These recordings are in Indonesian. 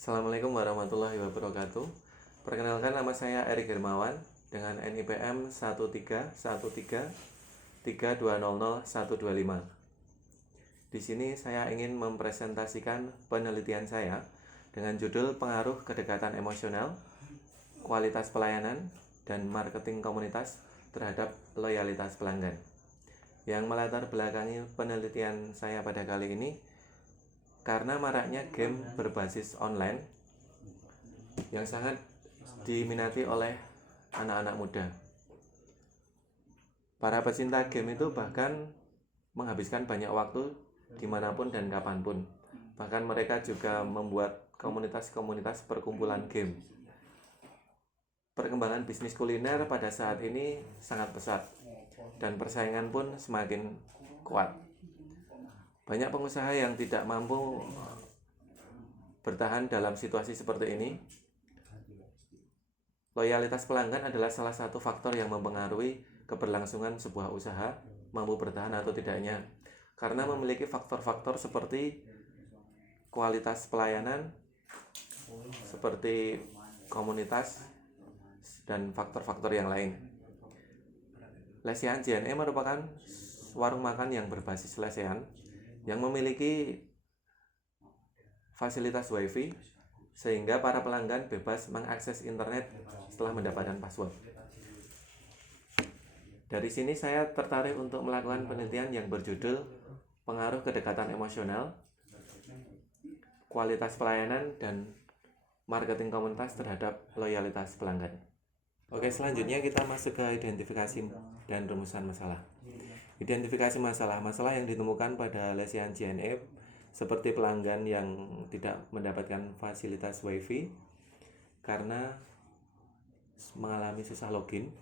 Assalamualaikum warahmatullahi wabarakatuh. Perkenalkan, nama saya Erik Hermawan dengan NIPM 13133200125. Di sini saya ingin mempresentasikan penelitian saya dengan judul Pengaruh Kedekatan Emosional, Kualitas Pelayanan, dan Marketing Komunitas terhadap Loyalitas Pelanggan. Yang melatar belakangi penelitian saya pada kali ini karena maraknya game berbasis online yang sangat diminati oleh anak-anak muda. Para pecinta game itu bahkan menghabiskan banyak waktu dimanapun dan kapanpun. Bahkan mereka juga membuat komunitas-komunitas perkumpulan game. Perkembangan bisnis kuliner pada saat ini sangat pesat dan persaingan pun semakin kuat. Banyak pengusaha yang tidak mampu bertahan dalam situasi seperti ini. Loyalitas pelanggan adalah salah satu faktor yang mempengaruhi keberlangsungan sebuah usaha mampu bertahan atau tidaknya, karena memiliki faktor-faktor seperti kualitas pelayanan, seperti komunitas, dan faktor-faktor yang lain. Lesehan JNE merupakan warung makan yang berbasis lesehan yang memiliki fasilitas WiFi sehingga para pelanggan bebas mengakses internet setelah mendapatkan password. Dari sini saya tertarik untuk melakukan penelitian yang berjudul Pengaruh Kedekatan Emosional, Kualitas Pelayanan, dan Marketing Komunitas terhadap Loyalitas Pelanggan. Oke, selanjutnya kita masuk ke identifikasi dan rumusan masalah. Identifikasi masalah yang ditemukan pada lesehan JNE seperti pelanggan yang tidak mendapatkan fasilitas WiFi karena mengalami susah login.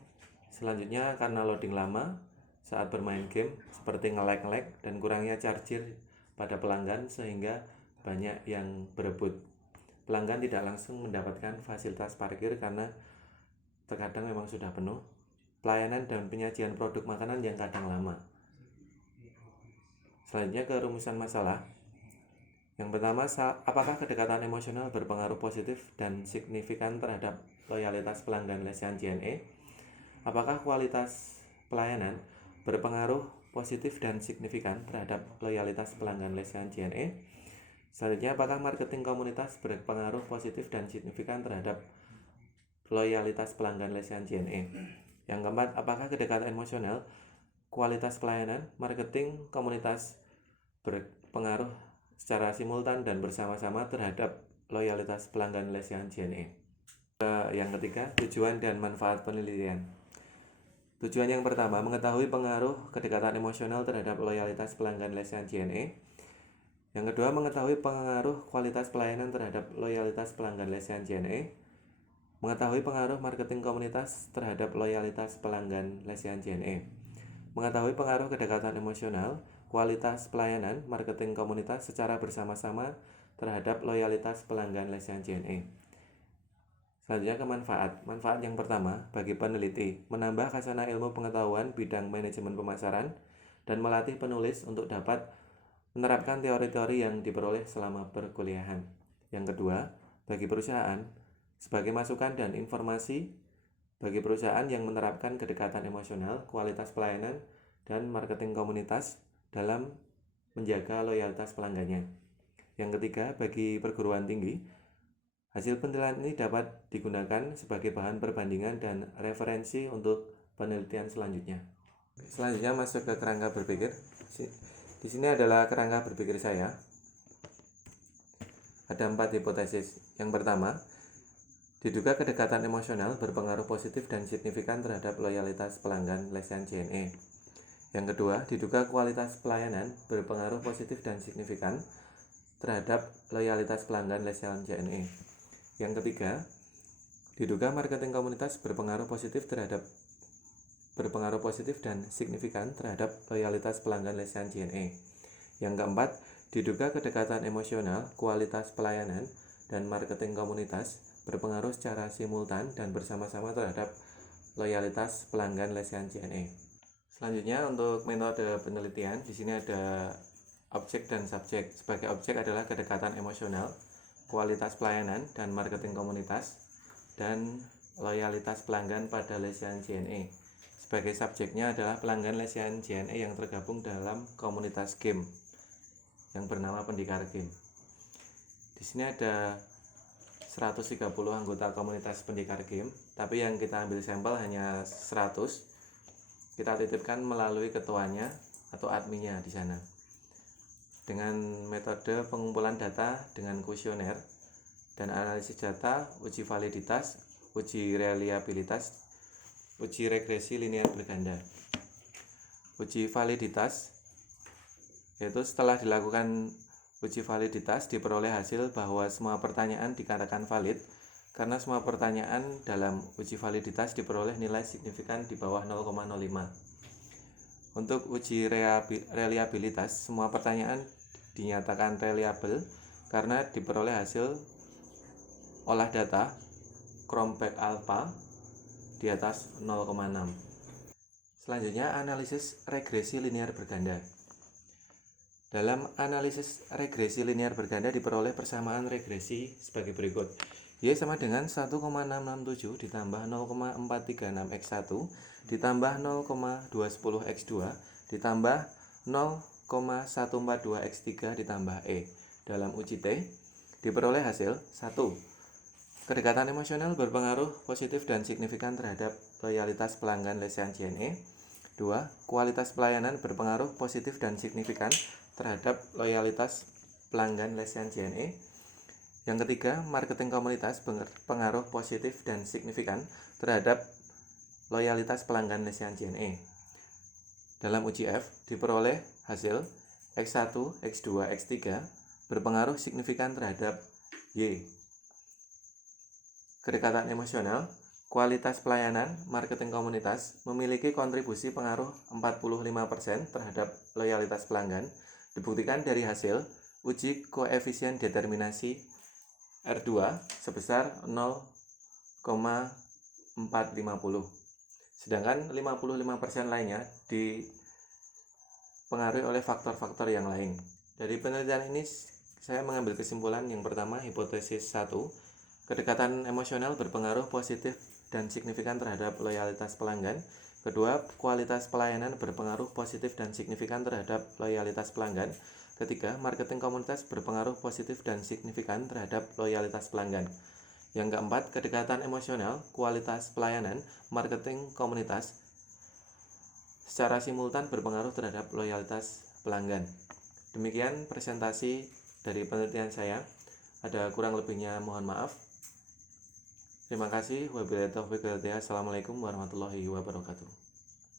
Selanjutnya karena loading lama saat bermain game seperti nge-lag dan kurangnya charger pada pelanggan sehingga banyak yang berebut. Pelanggan tidak langsung mendapatkan fasilitas parkir karena terkadang memang sudah penuh. Pelayanan dan penyajian produk makanan yang kadang lama. Selanjutnya ke rumusan masalah. Yang pertama, apakah kedekatan emosional berpengaruh positif dan signifikan terhadap loyalitas pelanggan lesehan JNE? Apakah kualitas pelayanan berpengaruh positif dan signifikan terhadap loyalitas pelanggan lesehan JNE? Selanjutnya, apakah marketing komunitas berpengaruh positif dan signifikan terhadap loyalitas pelanggan lesehan JNE? Yang keempat, apakah kedekatan emosional, kualitas pelayanan, marketing komunitas berpengaruh secara simultan dan bersama-sama terhadap loyalitas pelanggan lesehan JNE? Yang ketiga, tujuan dan manfaat penelitian. Tujuan yang pertama, mengetahui pengaruh kedekatan emosional terhadap loyalitas pelanggan lesehan JNE. Yang kedua, mengetahui pengaruh kualitas pelayanan terhadap loyalitas pelanggan lesehan JNE. Mengetahui pengaruh marketing komunitas terhadap loyalitas pelanggan lesehan JNE. Mengetahui pengaruh kedekatan emosional, kualitas pelayanan, marketing komunitas secara bersama-sama terhadap loyalitas pelanggan lesehan JNE. Selanjutnya ke manfaat. Manfaat yang pertama, bagi peneliti, menambah khazanah ilmu pengetahuan bidang manajemen pemasaran dan melatih penulis untuk dapat menerapkan teori-teori yang diperoleh selama perkuliahan. Yang kedua, bagi perusahaan, sebagai masukan dan informasi bagi perusahaan yang menerapkan kedekatan emosional, kualitas pelayanan, dan marketing komunitas dalam menjaga loyalitas pelanggannya. Yang ketiga, bagi perguruan tinggi, hasil penelitian ini dapat digunakan sebagai bahan perbandingan dan referensi untuk penelitian selanjutnya. Selanjutnya masuk ke kerangka berpikir. Di sini adalah kerangka berpikir saya. Ada 4 hipotesis. Yang pertama, diduga kedekatan emosional berpengaruh positif dan signifikan terhadap loyalitas pelanggan lesehan JNE. Yang kedua, diduga kualitas pelayanan berpengaruh positif dan signifikan terhadap loyalitas pelanggan lesehan JNE. Yang ketiga, diduga marketing komunitas berpengaruh positif dan signifikan terhadap loyalitas pelanggan lesehan JNE. Yang keempat, diduga kedekatan emosional, kualitas pelayanan, dan marketing komunitas berpengaruh secara simultan dan bersama-sama terhadap loyalitas pelanggan lesehan JNE. Selanjutnya untuk metode penelitian, di sini ada objek dan subjek. Sebagai objek adalah kedekatan emosional, kualitas pelayanan dan marketing komunitas, dan loyalitas pelanggan pada Lesian JNE. Sebagai subjeknya adalah pelanggan Lesian JNE yang tergabung dalam komunitas game yang bernama Pendikar Game. Di sini ada 130 anggota komunitas Pendikar Game, tapi yang kita ambil sampel hanya 100. Kita titipkan melalui ketuanya atau adminnya di sana. Dengan metode pengumpulan data dengan kuesioner dan analisis data, uji validitas, uji reliabilitas, uji regresi linear berganda. Uji validitas yaitu setelah dilakukan uji validitas diperoleh hasil bahwa semua pertanyaan dikatakan valid karena semua pertanyaan dalam uji validitas diperoleh nilai signifikan di bawah 0,05. Untuk uji reliabilitas, semua pertanyaan dinyatakan reliable karena diperoleh hasil olah data Chromback Alpha di atas 0,6. Selanjutnya, analisis regresi linear berganda. Dalam analisis regresi linear berganda diperoleh persamaan regresi sebagai berikut. Y sama dengan 1,667 ditambah 0,436x1 ditambah 0,210x2 ditambah 0,142x3 ditambah E. Dalam uji T diperoleh hasil 1. Kedekatan emosional berpengaruh positif dan signifikan terhadap loyalitas pelanggan Lesian JNE. 2. Kualitas pelayanan berpengaruh positif dan signifikan terhadap loyalitas pelanggan Lesian JNE. Yang ketiga, marketing komunitas berpengaruh positif dan signifikan terhadap loyalitas pelanggan Lesian JNE. Dalam uji F diperoleh hasil X1, X2, X3 berpengaruh signifikan terhadap Y. Kedekatan emosional, kualitas pelayanan, marketing komunitas memiliki kontribusi pengaruh 45% terhadap loyalitas pelanggan, dibuktikan dari hasil uji koefisien determinasi R2 sebesar 0,450. Sedangkan 55% lainnya dipengaruhi oleh faktor-faktor yang lain. Dari penelitian ini saya mengambil kesimpulan yang pertama, hipotesis 1, kedekatan emosional berpengaruh positif dan signifikan terhadap loyalitas pelanggan. Kedua, kualitas pelayanan berpengaruh positif dan signifikan terhadap loyalitas pelanggan. Ketiga, marketing komunitas berpengaruh positif dan signifikan terhadap loyalitas pelanggan. Yang keempat, kedekatan emosional, kualitas pelayanan, marketing komunitas secara simultan berpengaruh terhadap loyalitas pelanggan. Demikian presentasi dari penelitian saya. Ada kurang lebihnya mohon maaf. Terima kasih. Wabillahi taufiq wal hidayah. Assalamualaikum warahmatullahi wabarakatuh.